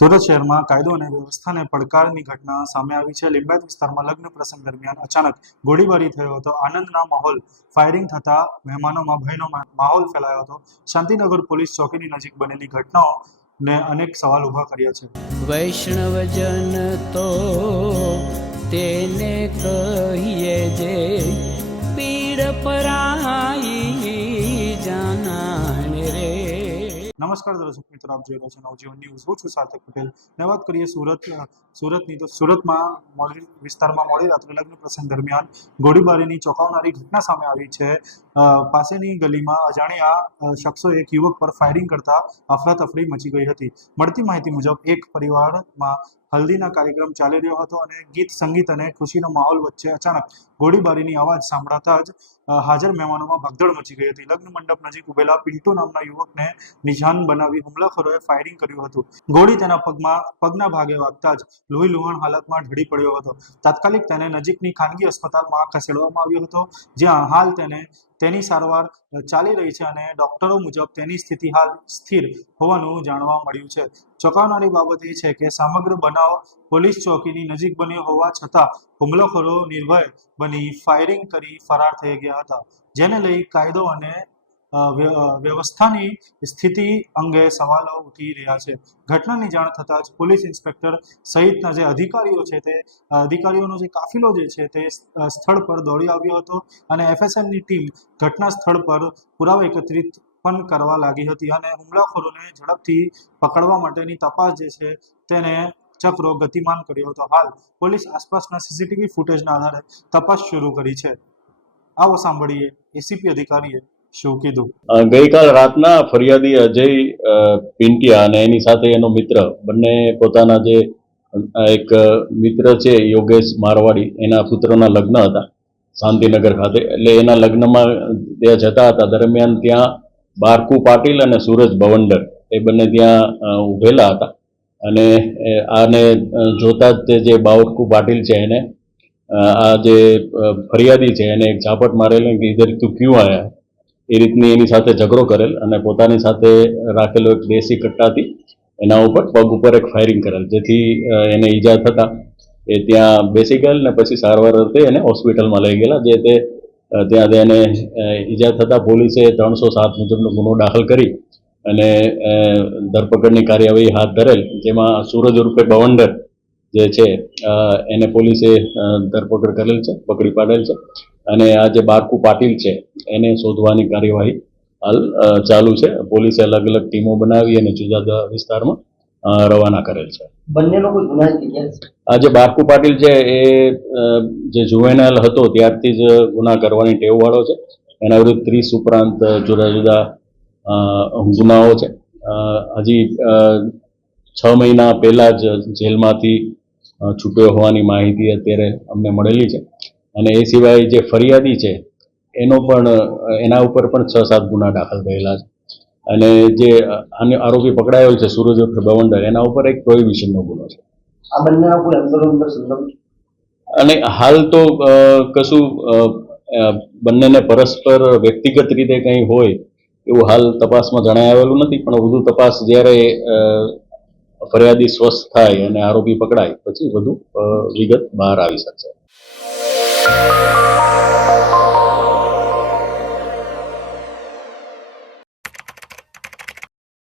સુરત શહેરમાં કાયદો અને વ્યવસ્થાને પડકારની ઘટના સામે આવી છે। લિંબાયત વિસ્તારમાં લગ્ન પ્રસંગ દરમિયાન અચાનક ગોળીબારી થયો હતો। આનંદના માહોલ ફાયરિંગ થતા મહેમાનોમાં ભયનો માહોલ ફેલાયો હતો। શાંતિનગર પોલીસ ચોકીની નજીક બનેલી ઘટનાઓને અનેક સવાલ ઉભા કર્યા છે। વૈષ્ણવજન તો તેને કહીએ જે પીડ પરાઈ જાનાને રે। નમસ્કાર દર્શક મિત્રો, આપ જોઈ રહ્યા છો નવજીવન ન્યૂઝ। હું છું સાર્થક પટેલ। ને વાત કરીએ સુરતની, તો સુરતમાં વિસ્તારમાં મોડી રાત્રે લગ્ન પ્રસંગ દરમિયાન ગોળીબારીની ચોંકાવનારી ઘટના સામે આવી છે। પાસેની ગલીમાં અજાણ્યા શખ્સોએ એક યુવક પર ફાયરિંગ કરતા અફરાતફરી મચી ગઈ હતી। મળતી માહિતી મુજબ એક પરિવારમાં હલ્દીના કાર્યક્રમ ચાલી રહ્યો હતો અને ગીત સંગીત અને ખુશીનો માહોલ વચ્ચે અચાનક ગોળીબારીની અવાજ સાંભળાતા જ હાજર મહેમાનોમાં ભગદડ મચી ગઈ હતી। લગ્ન મંડપ નજીક ઉભેલા પિન્ટુ નામના યુવકને નિશાન બનાવી હુમલાખોરોએ ફાયરિંગ કર્યું હતું। ગોળી તેના પગના ભાગે વાગતા જ લોહીલુહાણ હાલતમાં ઢળી પડ્યો હતો। તાત્કાલિક તેને નજીકની ખાનગી અસ્પતાલમાં ખસેડવામાં આવ્યો હતો, જ્યાં હાલ તેની સારવાર ચાલી રહી છે અને ડોક્ટરો મુજબ તેની સ્થિતિ હાલ સ્થિર હોવાનું જાણવા મળ્યું છે। ચોંકાવનારી બાબત એ છે કે સમગ્ર બનાવ પોલીસ ચોકીની નજીક બન્યો હોવા છતાં હુમલાખોરો નિર્ભય બની ફાયરિંગ કરી ફરાર થઈ ગયા હતા, જેને લઈ કાયદો અને વ્યવસ્થાની સ્થિતિ અંગે સવાલો ઉઠી રહ્યા છે। ઘટનાની જાણ થતાં જ પોલીસ ઇન્સ્પેક્ટર સહિતના જે અધિકારીઓ છે તે અધિકારીઓનો જે કાફિલો જે છે તે સ્થળ પર દોડી આવ્યો હતો અને એફએસએલની ટીમ ઘટના સ્થળ પર પુરાવા એકત્રિત પણ કરવા લાગી હતી અને હુમલાખોરોને ઝડપથી પકડવા માટેની તપાસ જે છે તેને ચક્રો ગતિમાન કર્યો હતો। હાલ પોલીસ આસપાસના સીસીટીવી ફૂટેજના આધારે તપાસ શરૂ કરી છે। આવો સાંભળીએ એસીપી અધિકારીએ શું કીધું। ગઈકાલ રાતના ફરિયાદી અજય પિંટિયા અને એની સાથે એનો મિત્ર બંને પોતાના જે એક મિત્ર છે યોગેશ મારવાડી, એના પુત્રના લગ્ન હતા શાંતિનગર ખાતે। એટલે એના લગ્નમાં ત્યાં જતા હતા દરમિયાન ત્યાં બારકુ પાટીલ અને સૂરજ બવંડર એ બંને ત્યાં ઉભેલા હતા અને આને જોતા જ તે જે બારકુ પાટીલ છે એને આ જે ફરિયાદી છે એને એક ઝાપટ મારેલી કે ઇધર તું ક્યું આયા, એ રીતની એની સાથે ઝઘડો કરેલ અને પોતાની સાથે રાખેલો એક દેશી કટ્ટાથી એના ઉપર પગ ઉપર એક ફાયરિંગ કરેલ, જેથી એને ઈજા થતા એ ત્યાં બેસી ગયેલ ને પછી સારવાર અર્થે એને હોસ્પિટલમાં લઈ ગયેલા। જે તે ત્યાં તેને ઈજા થતા પોલીસે 307 મુજબનો ગુનો દાખલ કરી અને ધરપકડની કાર્યવાહી હાથ ધરેલ, જેમાં સૂરજ ઉર્ફે બવંડર જે છે એને પોલીસે ધરપકડ કરેલ છે, પકડી પાડેલ છે અને આ જે બારકુ પાટીલ છે એને શોધવાની કાર્યવાહી હાલ ચાલુ છે। પોલીસે અલગ અલગ ટીમો બનાવી અને જુદા જુદા વિસ્તારમાં રવાના કરેલ છે। બંનેનો કોઈ ગુના છે? આ જે બારકુ પાટીલ છે એ જે જુવેનાઇલ હતો ત્યારથી જ ગુના કરવાની ટેવ વાળો છે। એના વિરુદ્ધ 30 ઉપરાંત જુદા જુદા ગુનાઓ છે। હજી 6 મહિના પહેલા જ જેલમાંથી છૂટ્યો હોવાની માહિતી અત્યારે અમને મળેલી છે અને એ સિવાય જે ફરિયાદી છે એના ઉપર પણ 6-7 ગુના દાખલ થયેલા છે અને જે આરોપી પકડાયો છે સૂરજ ઉર્ફે બવંડર, એના ઉપર એક પ્રોહિબિશનનો ગુનો છે। આ બંનેના કોઈ અંતર સંબંધ અને હાલ તો કશું બંનેને પરસ્પર વ્યક્તિગત રીતે કંઈ હોય એવું હાલ તપાસમાં જણાઈ આવેલું નથી, પણ વધુ તપાસ જ્યારે ફરિયાદી સ્વસ્થ થાય અને આરોપી પકડાય પછી વધુ વિગત બહાર આવી શકશે।